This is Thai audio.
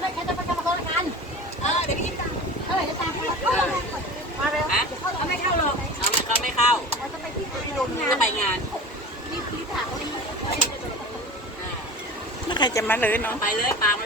ใครจะไปกรรมกรกันเดี๋ยวพี่ตามเท่าไหร่จะตามมาเร็วเขาไม่เข้าหรอกเขาไม่เข้าจะไปที่ไหนจะไปงานรีบถามเขาดิ แล้วใครจะมาเลยเนาะไปเลยปาง